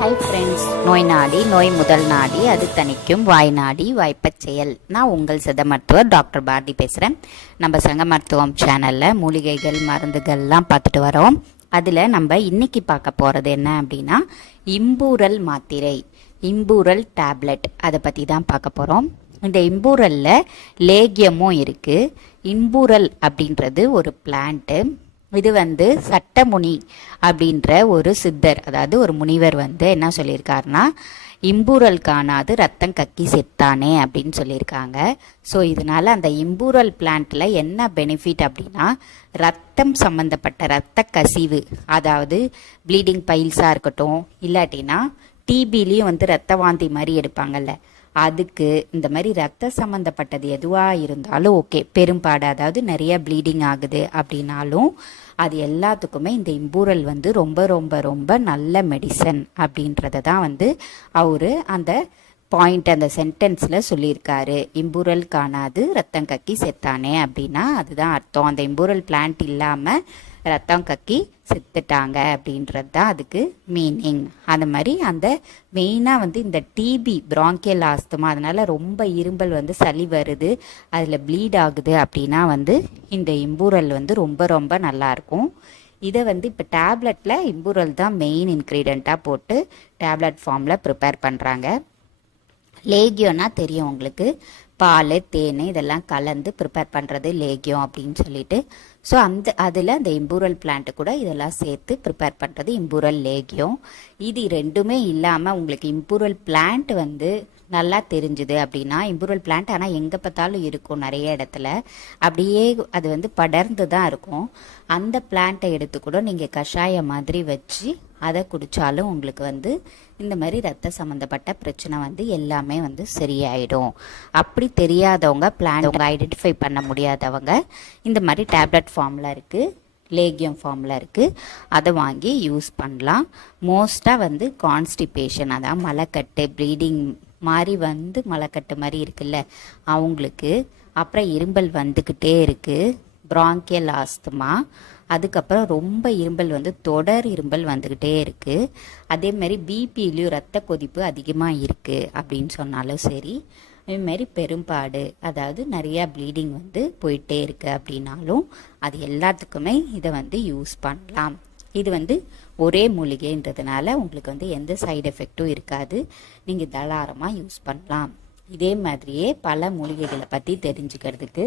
Hi friends நோய் நாடி நோய் முதல் நாடி அது தணிக்கும் வாய் நாடி வாய்ப்பச் செயல். நான் உங்கள் சித மருத்துவர் டாக்டர் பாரதி பேசுகிறேன் நம்ம சங்க மருத்துவம் சேனலில் மூலிகைகள் மருந்துகள்லாம் பார்த்துட்டு வரோம். அதில் நம்ம இன்னைக்கு பார்க்க போகிறது என்ன அப்படின்னா இம்பூரல் மாத்திரை இம்பூரல் டேப்லெட். அதை பற்றி தான் பார்க்க போகிறோம் இந்த இம்பூரலில் லேகியமும் இருக்குது இம்பூரல் அப்படின்றது ஒரு பிளான்ட்டு இது வந்து சட்டமுனி அப்படின்ற ஒரு சித்தர். அதாவது ஒரு முனிவர் வந்து என்ன சொல்லியிருக்காருன்னா இம்பூரல் காணாது ரத்தம் கக்கி செத்தானே அப்படின்னு சொல்லியிருக்காங்க. ஸோ இதனால அந்த இம்பூரல் பிளான்ட்டில் என்ன பெனிஃபிட் அப்படின்னா ரத்தம் சம்மந்தப்பட்ட ரத்த கசிவு அதாவது ப்ளீடிங் பைல்ஸாக இருக்கட்டும் இல்லாட்டினா டிபிலையும் வந்து ரத்த வாந்தி மாதிரி எடுப்பாங்கல்ல. அதுக்கு இந்த மாதிரி ரத்த சம்மந்தப்பட்டது எதுவாக இருந்தாலும் ஓகே பெரும்பாடு அதாவது நிறைய ப்ளீடிங் ஆகுது அப்படின்னாலும் அது எல்லாத்துக்குமே இந்த இம்பூரல் வந்து ரொம்ப ரொம்ப ரொம்ப நல்ல மெடிசன் அப்படின்றத தான் வந்து அவர் அந்த பாயிண்ட் அந்த சென்டென்ஸில் சொல்லியிருக்காரு. இம்பூரல் காணாது ரத்தம் கக்கி செத்தானே அப்படின்னா அதுதான் அர்த்தம். அந்த இம்பூரல் பிளான்ட் இல்லாமல் ரத்தம் கக்கி செத்துட்டாங்க அப்படின்றது தான் அதுக்கு மீனிங் அந்த மாதிரி அந்த மெயினாக வந்து இந்த டிபி பிராங்கியல் ஆஸ்துமா அதனால் ரொம்ப இரும்பல் வந்து சளி வருது அதில் ப்ளீட் ஆகுது அப்படின்னா வந்து இந்த இம்பூரல் வந்து ரொம்ப ரொம்ப நல்லாயிருக்கும் இதை வந்து இப்போ டேப்லெட்டில் இம்பூரல் தான் மெயின் இன்க்ரீடியண்ட்டாக போட்டு டேப்லெட் ஃபார்மில் ப்ரிப்பேர் பண்ணுறாங்க லேகியோனா தெரியும் உங்களுக்கு. பால் தேன் இதெல்லாம் கலந்து ப்ரிப்பேர் பண்ணுறது லேகியம் அப்படின்னு சொல்லிட்டு. ஸோ அந்த அதில் அந்த இம்பூரல் பிளான்ட்டு கூட இதெல்லாம் சேர்த்து ப்ரிப்பேர் பண்ணுறது இம்பூரல் லேகியம். இது ரெண்டுமே இல்லாமல் உங்களுக்கு இம்பூரல் பிளான்ட் வந்து நல்லா தெரிஞ்சுது அப்படின்னா இம்பூரல் பிளான்ட் ஆனால் எங்கே பார்த்தாலும் இருக்கும் நிறைய இடத்துல. அப்படியே அது வந்து படர்ந்து தான் இருக்கும். அந்த பிளான்ட்டை எடுத்து கூட நீங்கள் கஷாயம் மாதிரி வச்சு அதை குடித்தாலும் உங்களுக்கு வந்து இந்த மாதிரி ரத்த சம்மந்தப்பட்ட பிரச்சனை வந்து எல்லாமே வந்து சரியாயிடும். அப்படி தெரியாதவங்க பிளான் ஐடென்டிஃபை பண்ண முடியாதவங்க இந்த மாதிரி டேப்லெட் ஃபார்மில் இருக்குது லேகியம் ஃபார்மில் இருக்குது அதை வாங்கி யூஸ் பண்ணலாம். மோஸ்ட்டாக வந்து கான்ஸ்டிபேஷன் அதான் மலைக்கட்டு ப்ளீடிங் மாதிரி வந்து மலைக்கட்டு மாதிரி இருக்குல்ல அவங்களுக்கு. அப்புறம் இரும்பல் வந்துக்கிட்டே இருக்குது பிராங்கியல் ஆஸ்துமா அதுக்கப்புறம் ரொம்ப இரும்பல் வந்து தொடர் இரும்பல் வந்துக்கிட்டே இருக்குது அதே மாதிரி பிபிலையும் ரத்த கொதிப்பு அதிகமாக இருக்குது அப்படின்னு சொன்னாலும் சரி அதேமாரி பெரும்பாடு அதாவது நிறையா ப்ளீடிங் வந்து போயிட்டே இருக்குது அப்படின்னாலும் அது எல்லாத்துக்குமே இதை வந்து யூஸ் பண்ணலாம். இது வந்து ஒரே மூலிகைன்றதுனால உங்களுக்கு வந்து எந்த சைடு எஃபெக்டும் இருக்காது. நீங்கள் தலாரமாக யூஸ் பண்ணலாம். இதே மாதிரியே பல மூலிகைகளை பற்றி தெரிஞ்சுக்கிறதுக்கு